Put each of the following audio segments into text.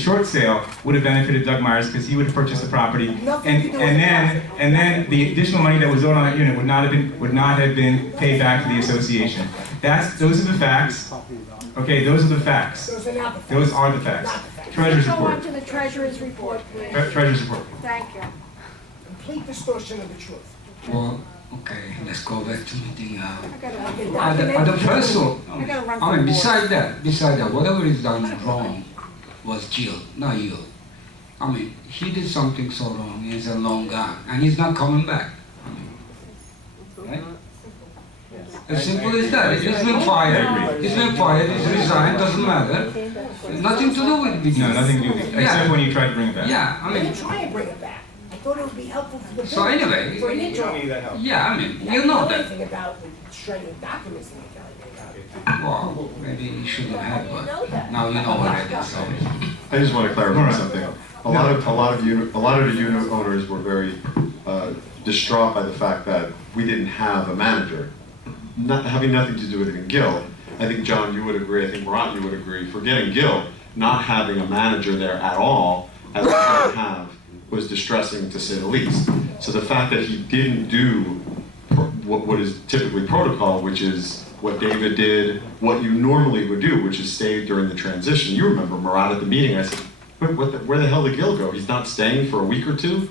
short sale would have benefited Doug Myers because he would have purchased the property, and then the additional money that was owed on that unit would not have been paid back to the association. Those are the facts. Okay, those are the facts. Those are not the facts. Those are the facts. Not the facts. Treasurer's Go on report. to the treasurer's report, please. Treasurer's report. Thank you. Complete distortion of the truth. Well, okay, let's go back to the I gotta run. the person. I gotta run I mean, for beside that, whatever is done wrong was Jill, not you. I mean, he did something so wrong. He's a long guy, and he's not coming back. I mean, right? As simple as that. He's been fired. He's been fired. He's resigned. Doesn't matter. Nothing to do with it. No, nothing to do with it, except when you tried to bring it back. Yeah, I I mean. didn't try and bring it back. I thought it would be helpful for the So board. anyway, For an interim. that help. Yeah, I mean, I you don't know know that. anything about the shredding documents in the county. Well, maybe you shouldn't have, but now you know what it is. So. I just want to clarify something. A lot of the unit owners were very distraught by the fact that we didn't have a manager. Not having nothing to do with it in Gil. I think John, you would agree. I think Murat, you would agree. Forgetting Gil, not having a manager there at all, as we didn't have, was distressing to say the least. So the fact that he didn't do what is typically protocol, which is what David did, what you normally would do, which is stay during the transition. You remember Murat at the meeting. I said, where the hell did Gil go? He's not staying for a week or two?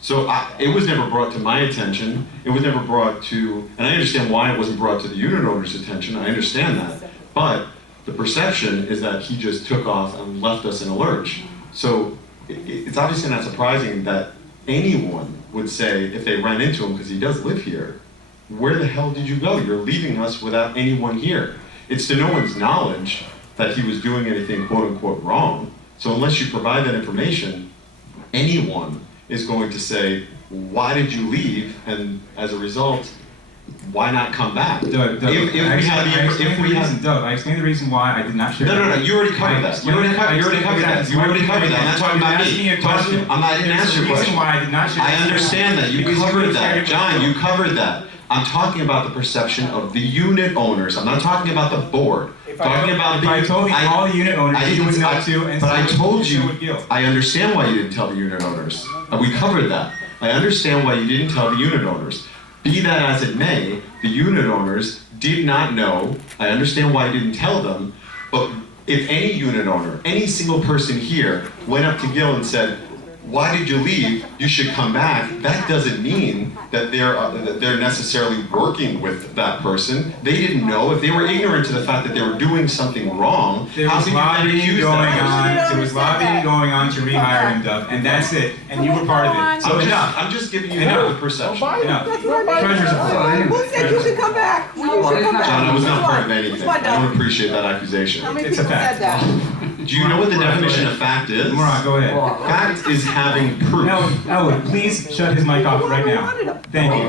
So it was never brought to my attention. It was never brought to, and I understand why it wasn't brought to the unit owner's attention. I understand that. But the perception is that he just took off and left us in a lurch. So it's obviously not surprising that anyone would say, if they ran into him, because he does live here, where the hell did you go? You're leaving us without anyone here. It's to no one's knowledge that he was doing anything quote unquote wrong. So unless you provide that information, anyone is going to say, why did you leave? And as a result, why not come back? Doug, I explained the reason why I did not share. No, you already covered that. You already covered that. I'm not talking about me. Question. I didn't answer your question. Why I did not share. I understand that. You covered that. John, you covered that. I'm talking about the perception of the unit owners. I'm not talking about the board. If I told you all the unit owners, you would know too. And but I told you, Gil. I understand why you didn't tell the unit owners. We covered that. I understand why you didn't tell the unit owners. Be that as it may, the unit owners did not know. I understand why you didn't tell them. But if any unit owner, any single person here went up to Gil and said, why did you leave? You should come back. That doesn't mean that they're necessarily working with that person. They didn't know. If they were ignorant to the fact that they were doing something wrong, There how was could you then lobbying accuse going them? on. There was lobbying going on to rehire him, Doug, and that's it. And you were part of it. So enough. I'm just giving you Enough. the perception. Enough. That's what I mean. Treasurer's report. Who said you should come back? You should come back. John, I was not Which part of one? anything. Which one, I don't Doug? appreciate that accusation. How many It's a people fact. said that? Do you know what the definition of fact is? Moron, go ahead. Fact is having proof. Elwood, please shut his mic off right now. Thank you.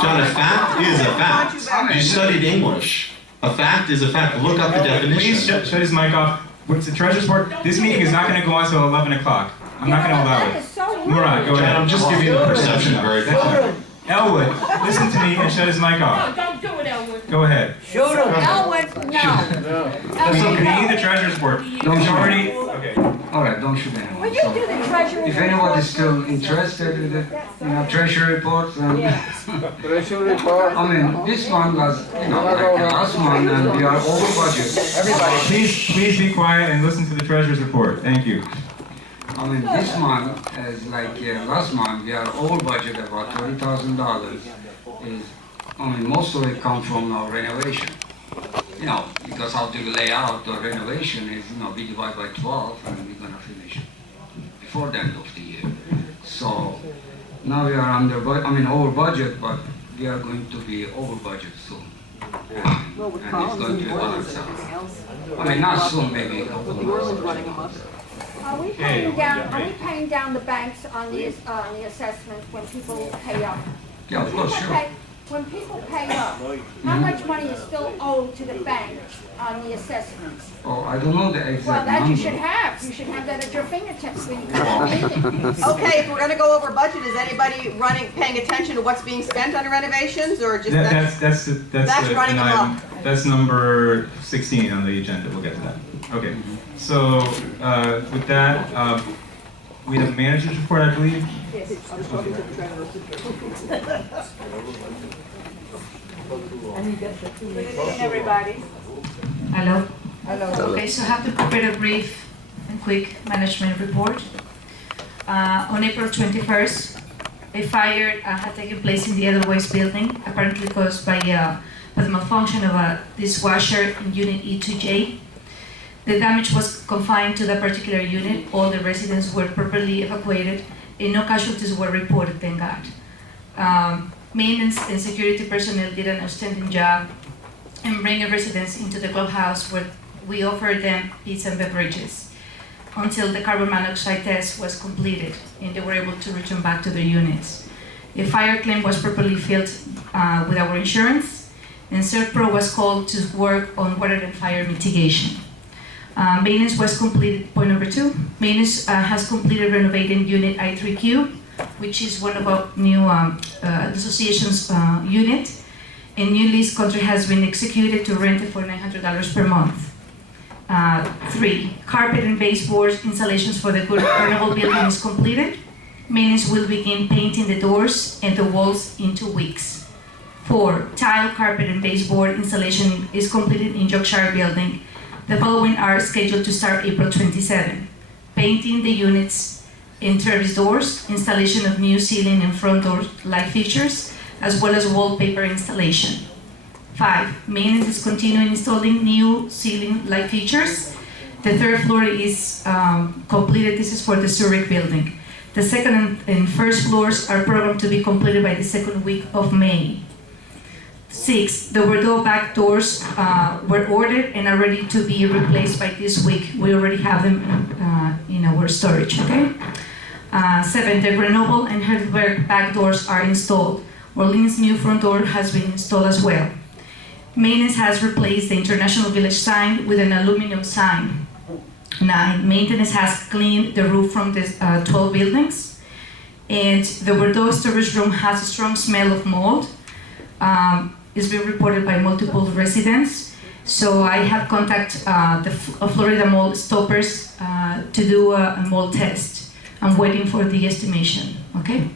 John, a fact is a fact. You studied English. A fact is a fact. Look up the Please definition. shut his mic off. What's the treasurer's report? This meeting is not going to go on until 11 o'clock. I'm not going to allow That it. is so rude. Moron, go ahead. I'm just giving you the perception very That's clearly. it. Elwood, listen to me and shut his mic No, off. don't do it, Elwood. Go ahead. Elwood, no. We Elwood, need no. the treasurer's report. Don't It's shoot. already, okay. All right, don't shoot anyone. Will you So, do the treasurer's if anyone report, is still please? interested in the treasury report, then Treasury report. I mean, this one was, like the last one, and we are over budget. Please be quiet and listen to the treasurer's report. Thank you. I mean, this month, as like last month, we are over budget about $30,000. Most of it comes from our renovation. You know, because how to lay out the renovation is, we divide by 12 and we're gonna finish before the end of the year. So now we are over budget, but we are going to be over budget soon. And it's going to balance out. Not soon, maybe a couple of months. Are we paying down the banks on the assessments when people pay up? Yeah, of course, People sure. pay- When people pay up, how much money is still owed to the bank on the assessments? Oh, I don't know the exact Well, that number. you should have. You should have that at your fingertips when you come to the meeting. Okay, if we're gonna go over budget, is anybody paying attention to what's being spent on renovations, or just That's that's running an item. amok? That's number 16 on the agenda. We'll get to that. Okay. So with that, we have manager's report, I believe. Good evening, everybody. Hello. Hello. Okay, so I have to prepare a brief and quick management report. On April 21st, a fire had taken place in the Edelweiss building, apparently caused by the malfunction of a dishwasher in Unit E2J. The damage was confined to that particular unit. All the residents were properly evacuated and no casualties were reported, thank God. Maintenance and security personnel did an outstanding job in bringing residents into the clubhouse where we offered them pizza and beverages until the carbon monoxide test was completed and they were able to return back to their units. A fire claim was properly filled with our insurance, and CERTPRO was called to work on water and fire mitigation. Maintenance was completed, point number 2. Maintenance has completed renovating unit I3Q, which is one of our new association's unit. A new lease contract has been executed to rent it for $900 per month. 3, carpet and baseboard installations for the Carnival building is completed. Maintenance will begin painting the doors and the walls in 2 weeks. 4, tile, carpet, and baseboard installation is completed in Yorkshire building. The following are scheduled to start April 27. Painting the units and service doors, installation of new ceiling and front door light fixtures, as well as wallpaper installation. 5, maintenance is continuing installing new ceiling light fixtures. The 3rd floor is completed. This is for the Zurich building. The 2nd and 1st floors are programmed to be completed by the 2nd week of May. 6, the window back doors were ordered and are ready to be replaced by this week. We already have them in our storage, okay? 7, the Grenoble and Heidelberg back doors are installed. Orleans' new front door has been installed as well. Maintenance has replaced the International Village sign with an aluminum sign. 9, maintenance has cleaned the roof from the 12 buildings. And the Bordeaux storage room has a strong smell of mold. It's been reported by multiple residents. So I have contacted the Florida mold stoppers to do a mold test. I'm waiting for the estimation, okay?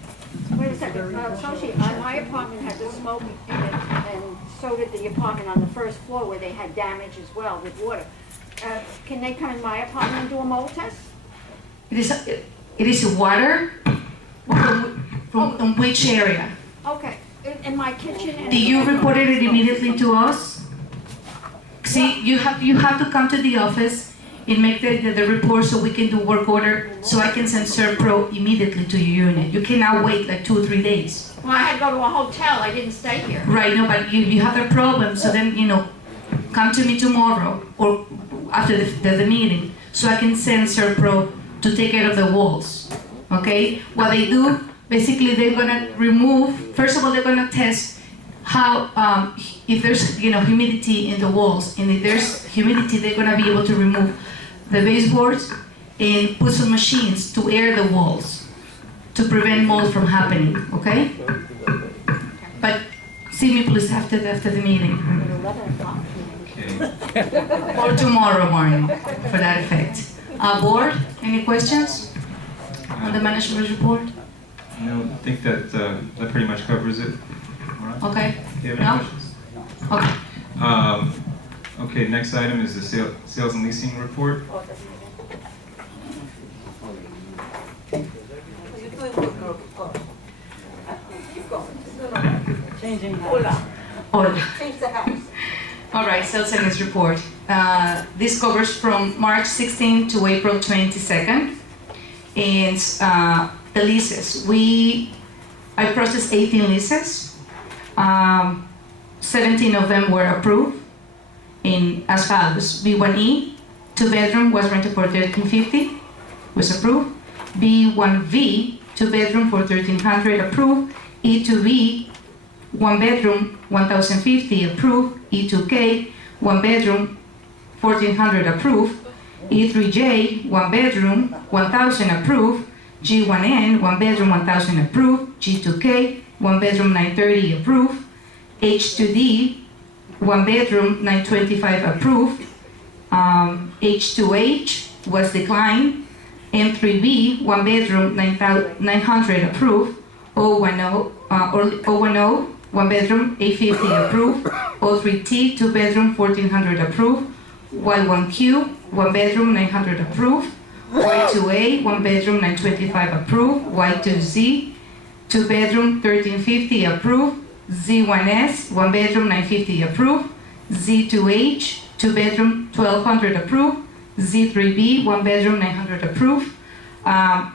Wait a second, Soshi, my apartment has a smoke in it, and so did the apartment on the 1st floor where they had damage as well with water. Can they come in my apartment and do a mold test? It is water from which area? Okay, in my kitchen and... Do you report it immediately to us? See, you have to come to the office and make the report so we can do work order, so I can send CERTPRO immediately to your unit. You cannot wait like 2 or 3 days. Well, I had to go to a hotel, I didn't stay here. Right, no, but you have a problem, so then, come to me tomorrow or after the meeting, so I can send CERTPRO to take care of the walls, okay? What they do, basically they're gonna remove, first of all, they're gonna test how, if there's, humidity in the walls, and if there's humidity, they're gonna be able to remove the baseboards and put some machines to air the walls to prevent mold from happening, okay? But see me please after the meeting. 11 o'clock. Okay. Or tomorrow morning, for that effect. Board, any questions on the management report? No, I think that that pretty much covers it. Maura? Okay, Do you have No? any questions? okay. Okay, next item is the sales and leasing report. Order. Change the house. All right, sales and lease report. This covers from March 16 to April 22nd. And the leases, I processed 18 leases. 17 of them were approved in as follows. B1E, 2-bedroom, was rented for $1,350, was approved. B1V, 2-bedroom for $1,300, approved. E2B, 1-bedroom, $1,050, approved. E2K, 1-bedroom, $1,400, approved. E3J, 1-bedroom, $1,000, approved. G1N, 1-bedroom, $1,000, approved. G2K, 1-bedroom, $930, approved. H2D, one bedroom, 925 approved. H2H was declined. M3B, one bedroom, 900 approved. 010, one bedroom, 850 approved. O3T, two bedroom, 1400 approved. Y1Q, one bedroom, 900 approved. Y2A, one bedroom, 925 approved. Y2Z, two bedroom, 1350 approved. Z1S, one bedroom, 950 approved. Z2H, two bedroom, 1200 approved. Z3B, one bedroom, 900 approved. I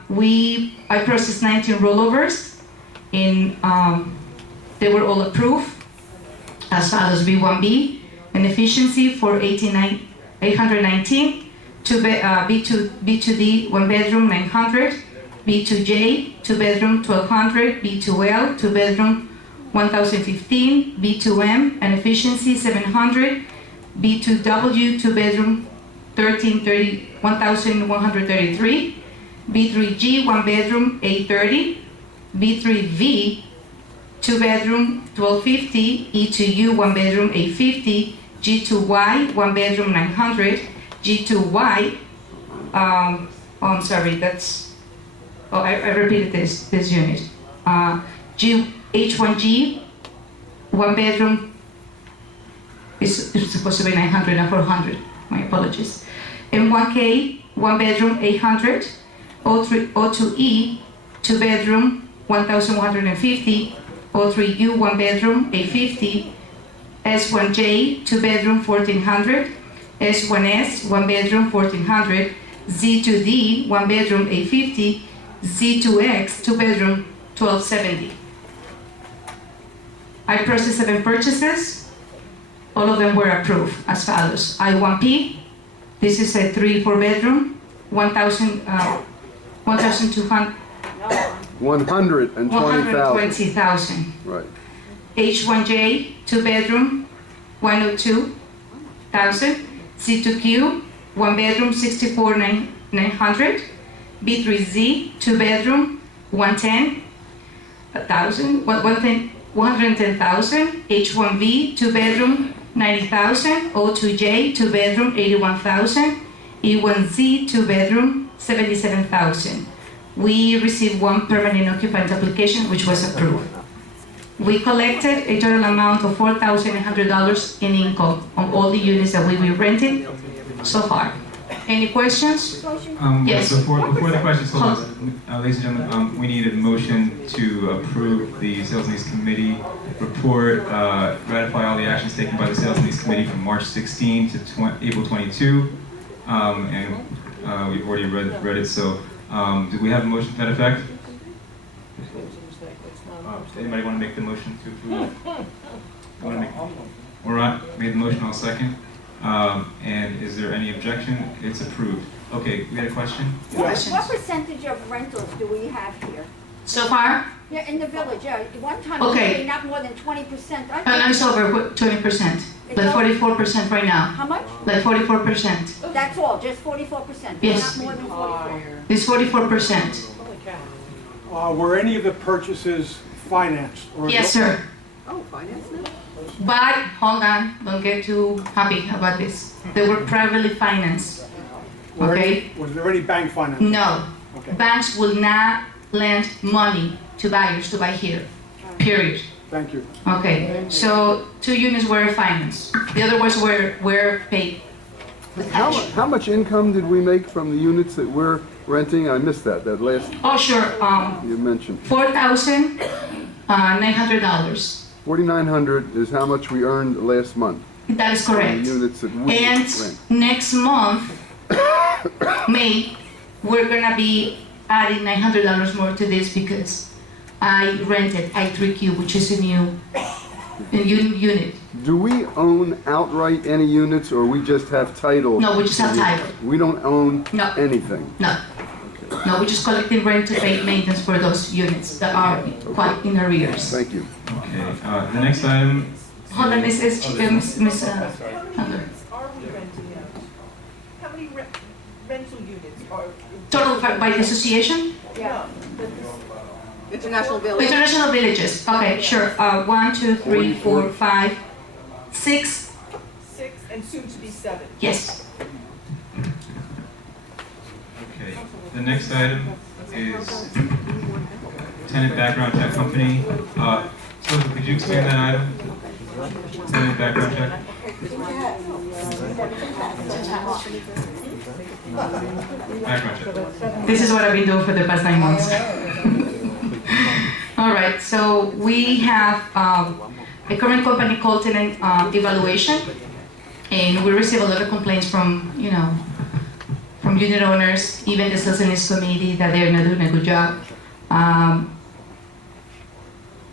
processed 19 rollovers, and they were all approved as follows: B1B, an efficiency for 819. B2D, one bedroom, 900. B2J, two bedroom, 1200. B2L, two bedroom, 1015. B2M, an efficiency 700. B2W, two bedroom, 1133. B3G, one bedroom, 830. B3V, two bedroom, 1250. E2U, one bedroom, 850. G2Y, one bedroom, 900. G2Y, I'm sorry, I repeated this unit. H1G, one bedroom, it's supposed to be 900 and 400, my apologies. M1K, one bedroom, 800. O2E, two bedroom, 1150. O3U, one bedroom, 850. S1J, two bedroom, 1400. S1S, one bedroom, 1400. Z2D, one bedroom, 850. Z2X, two bedroom, 1270. I processed 7 purchases. All of them were approved as follows. I1P, this is a 3-4 bedroom, 1,200. 120,000. Right. H1J, 2 bedroom, 102,000. C2Q, 1 bedroom, 64,900. B3Z, 2 bedroom, 110,000. 110,000. H1V, 2 bedroom, 90,000. O2J, 2 bedroom, 81,000. E1Z, 2 bedroom, 77,000. We received 1 permanent occupant application, which was approved. We collected a total amount of $4,800 in income on all the units that we rented so far. Any questions? Yes. Before the questions, hold on. Ladies and gentlemen, we need a motion to approve the Sales Needs Committee report, ratify all the actions taken by the Sales Needs Committee from March 16 to April 22, and we've already read it. So, do we have a motion to that effect? Anybody want to make the motion to approve? All right, made the motion, I'll second. And is there any objection? It's approved. Okay, we had a question? What percentage of rentals do we have here? So far, Yeah, in the village, yeah. One time, Okay. maybe not more than 20%. it's over 20%, like 44% right now, How much? like 44%. That's all, just 44%? Yes. Not more than 44? It's 44%. Were any of the purchases financed? Or Yes, sir. Oh, finance now? But, hold on, don't get too happy about this. They were privately financed, okay? Was there any bank finance? No, Okay. banks will not lend money to buyers to buy here, period. Thank you. Okay, so 2 units were financed. The other ones were paid with cash. How much income did we make from the units that we're renting? I missed that last Oh, sure, you mentioned. $4,900. $4,900 is how much we earned last month That is from the correct. units that we And rent. next month, May, we're gonna be adding $900 more to this because I rented I3Q, which is a new unit. Do we own outright any units, or we just have title? No, we just have title. We don't own No. anything? No, no, we're just collecting rent to pay maintenance for those units that are quite in arrears. Thank you. Okay, the next item. Hold on, Miss Hunter. Are we renting it? How many rental units are? Total by the association? Yeah. International Village. International villages, okay, sure. 1, 2, 3, 4, 5, 6, 6 and soon to be 7. yes. Okay, the next item is tenant background check company. So could you explain that item? Tenant background check? Background check. This is what I've been doing for the past 9 months. All right, so we have a current company called Tenant Evaluation, and we receive a lot of complaints from, from unit owners, even the sales and lease committee, that they're not doing a good job.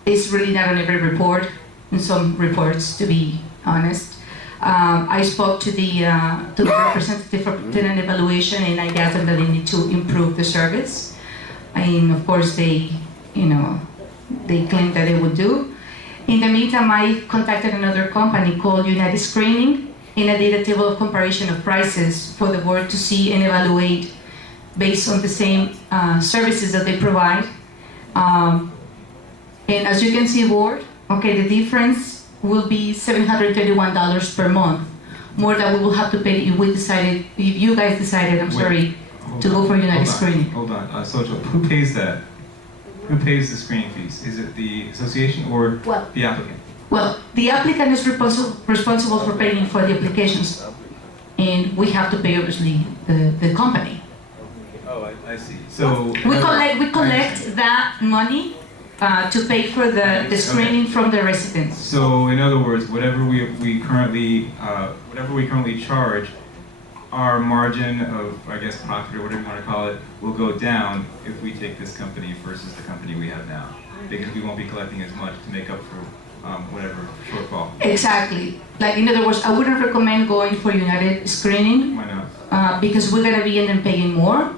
It's really not on every report, in some reports, to be honest. I spoke to the representative for Tenant Evaluation, and I asked them that they need to improve the service. And of course, they claimed that they would do. In the meantime, I contacted another company called United Screening, and I did a table of comparison of prices for the board to see and evaluate based on the same services that they provide. And as you can see, board, okay, the difference will be $731 per month, more than we will have to pay if you guys decided, to go for United Screening. Hold on, Socho, who pays that? Who pays the screening fees? Is it the association or the applicant? Well, the applicant is responsible for paying for the applications, and we have to pay, obviously, the company. Oh, I see. So We collect that money to pay for the screening from the residents. So in other words, whatever we currently charge, our margin of, I guess, profit or whatever you want to call it, will go down if we take this company versus the company we have now, because we won't be collecting as much to make up for whatever shortfall. Exactly. Like, in other words, I wouldn't recommend going for United Screening Why not? because we're gonna be paying more.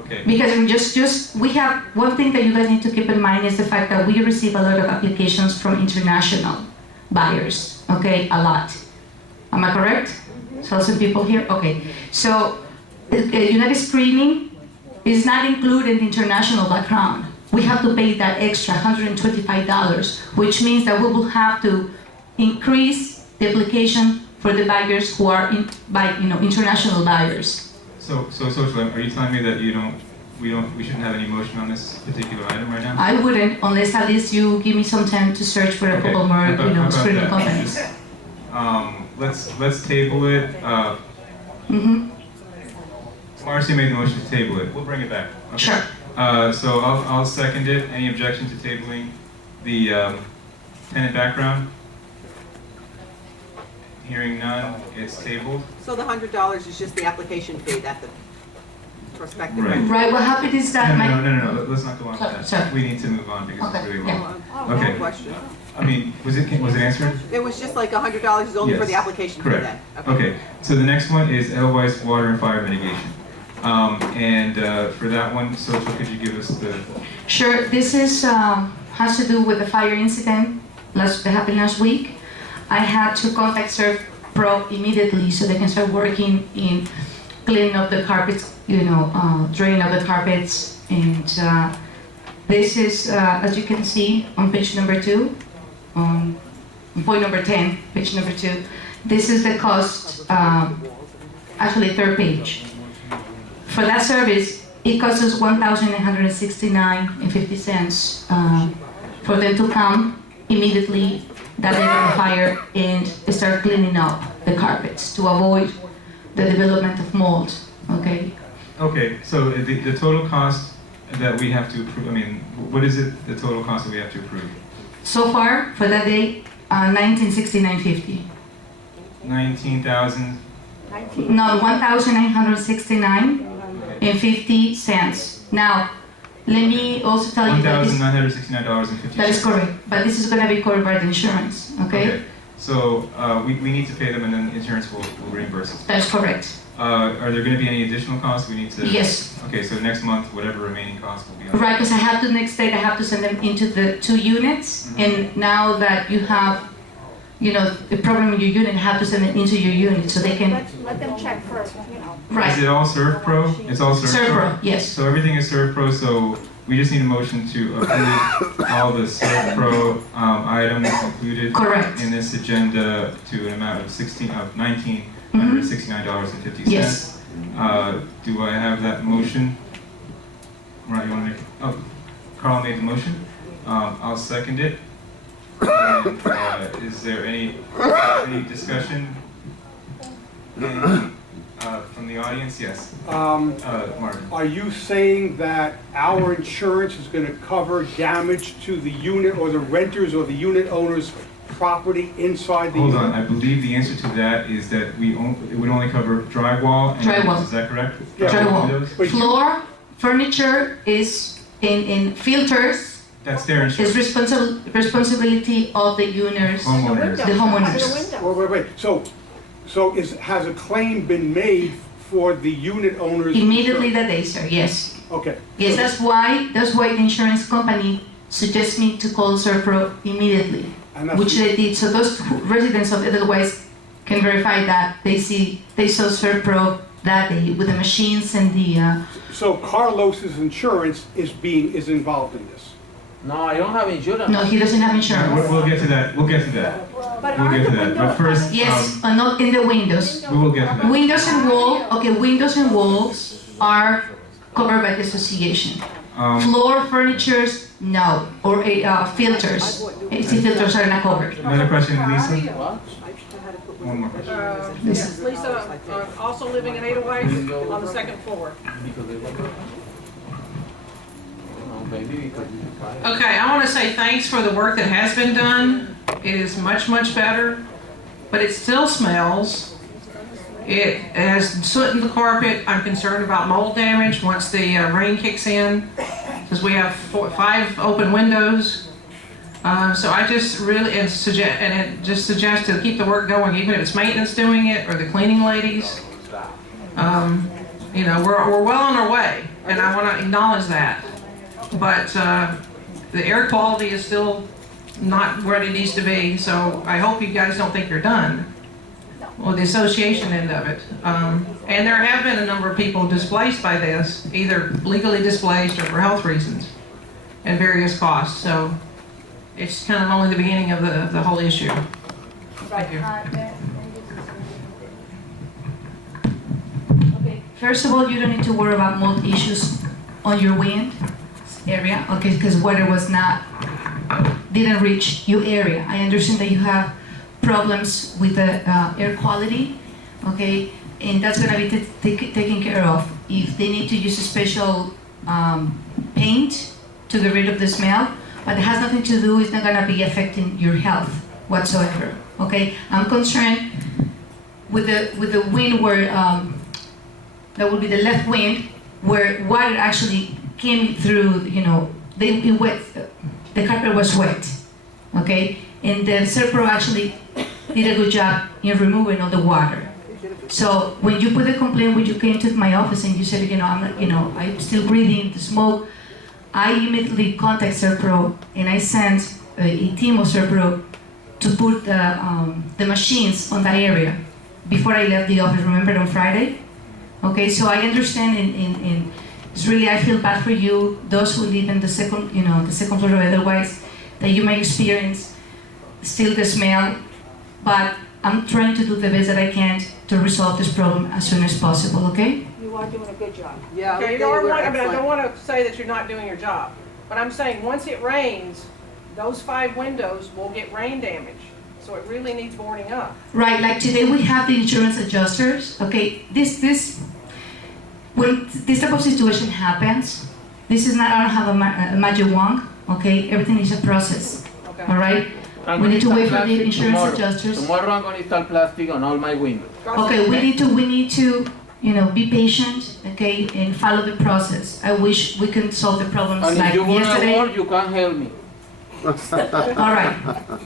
Okay. Because we have one thing that you guys need to keep in mind is the fact that we receive a lot of applications from international buyers. Okay, a lot. Am I correct? So some people here. Okay. So United Screening is not included in the international background. We have to pay that extra $125, which means that we will have to increase the application for the buyers who are international buyers. So are you telling me that we shouldn't have any motion on this particular item right now? I wouldn't, unless at least you give me some time to search for a Okay. couple more, How about screening that? companies. Let's table it. Marcy made the motion to table it. We'll bring it back. Okay. Sure. So I'll second it. Any objection to tabling the tenant background? Hearing none, it's tabled. So the $100 is just the application fee that the prospective. Right. Right, what happened is that No. Let's not go on with Sorry. that. We need to move on because it's Okay, really long. No Okay. question. I mean, was it answered? It was just like $100 is only for Yes. the application fee Correct. then. Okay, so the next one is Edelweiss Water and Fire Mitigation. For that one, Socho, could you give us the... Sure, this is has to do with the fire incident that happened last week. I had to contact ServPro immediately so they can start working in cleaning up the carpets, draining up the carpets. And this is, as you can see on page number 2, on point number 10, page number 2. This is the cost, actually third page. For that service, it costs us $1,969.50 for them to come immediately that day of the fire and start cleaning up the carpets to avoid the development of mold. Okay. Okay, so the total cost that we have to approve, what is it, the total cost that we have to approve? So far for that day, $1,969.50. 19,000. No, $1,969.50. Now, let me also tell you that $1,969.50. that is correct, but this is going to be covered by the insurance. Okay. So we need to pay them and then insurance will reimburse us. That is correct. Are there going to be any additional costs we need to? Yes. Okay, so next month, whatever remaining costs will be on. Right, because I have to next day I have to send them into the 2 units, and now that you have, the problem in your unit, I have to send them into your unit so they can. Let them check first, Is Right. it all ServPro? It's all ServPro? ServPro, yes. So everything is ServPro, so We just need a motion to approve all the Servpro items included Correct. in this agenda to an amount of $1,969.50. Yes. Do I have that motion? Right, you want to make? Oh, Carl made the motion. I'll second it. And, is there any discussion from the audience? Yes. Marvin. Are you saying that our insurance is gonna cover damage to the unit or the renters or the unit owner's property inside the Hold unit? on, I believe the answer to that is that it would only cover drywall and Drywall. windows. Is that correct? Yeah. Drywall. Windows? But you- Floor, furniture is in filters That's their is insurance. responsibility of the owners. Homeowners. The homeowners. The window. Wait. So has a claim been made for the unit owner's? Immediately insurance? that day, sir, yes. Okay. Yes, that's why the insurance company suggests me to call Serpro immediately, And that's- which they did. So those residents of Edelweiss can verify that they saw Serpro that day with the machines and the, So Carlos's insurance is involved in this? No, I don't have insurance. no, he doesn't have insurance. We'll get to that. We'll get to that. But We'll aren't get the to that. windows? But first, Yes, not in the windows. we will get to that. Windows and windows and walls are covered by the association. Floor, furnitures, no, or filters. AC filters are not covered. Another question, Lisa? What? One more question. Lisa, also living in Edelweiss on the second floor. No, baby, because you Okay, I want to say thanks for the work that has been done. It is much, much better, but it still smells. It has soot in the carpet. I'm concerned about mold damage once the rain kicks in, because we have 5 open windows. So I just really suggest to keep the work going, even if it's maintenance doing it or the cleaning ladies. You know, we're well on our way, and I want to acknowledge that. But the air quality is still not where it needs to be, so I hope you guys don't think you're done. Well, the association end of it. And there have been a number of people displaced by this, either legally displaced or for health reasons, and various costs. So it's kind of only the beginning of the whole issue. Thank you. Okay. First of all, you don't need to worry about mold issues on your wind area, okay, because water didn't reach your area. I understand that you have problems with the air quality, okay, and that's gonna be taken care of. If they need to use a special paint to get rid of the smell, but it has nothing to do, it's not gonna be affecting your health whatsoever, okay? I'm concerned with the wind where, that would be the left wind, where water actually came through, you know, the carpet was wet, okay? And the Serpro actually did a good job in removing all the water. So when you put a complaint, when you came to my office and you said, you know, I'm still breathing the smoke, I immediately contacted Serpro and I sent a team of Serpro to put the machines on that area before I left the office. Remember on Friday? Okay, so I understand and it's really, I feel bad for you, those who live in the second floor of Edelweiss, that you may experience still the smell, but I'm trying to do the best that I can to resolve this problem as soon as possible, okay? You are doing a good job. Yeah, Okay, they you know, were I don't excellent. want to say that you're not doing your job, but I'm saying once it rains, those 5 windows will get rain damage. So it really needs boarding up. Right, like today we have the insurance adjusters, okay? When this type of situation happens, this is not, I don't have a magic wand, okay? Everything is a process, Okay. all right? I'm We gonna need to install wait for the plastic insurance tomorrow. adjusters. Tomorrow I'm gonna install plastic on all my windows. Okay, we need to, you know, be patient, okay, and follow the process. I wish we could solve the problems And like if you wanna yesterday. work, you can help me. All right,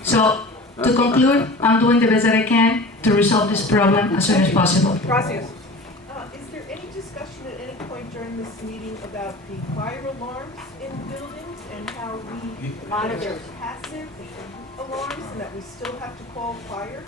so to conclude, I'm doing the best that I can to resolve this problem as soon as possible. Gracias. Is there any discussion at any point during this meeting about the fire alarms in buildings and how we Monitors. passive alarms and that we still have to call fire?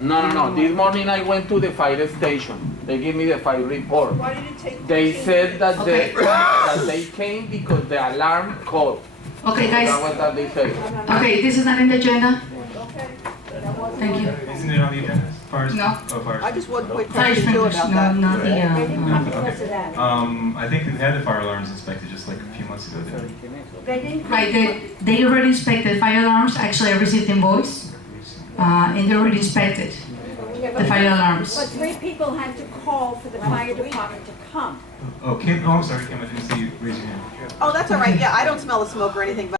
No. This morning I went to the fire station. They give me the fire report. Why did it take? They 15 said days? that Okay. that they came because the alarm called. Okay, guys. That's what they said. Okay, this is not in the agenda. Okay. Thank you. Isn't it on the agenda? Fires? No. Oh, fires. I just want quick Fire question too sprinklers, about no, that. not the, They didn't come to Okay. us with that. I think they had the fire alarms inspected just like a few months ago, didn't they? They didn't come Right, to they already inspected fire alarms. Actually, I received invoice, and they already inspected the fire But alarms. 3 people had to call for the fire department to come. Oh, Kim, oh, I'm sorry, Kim, I didn't see you raise your hand. Oh, that's all right, yeah, I don't smell the smoke or anything, but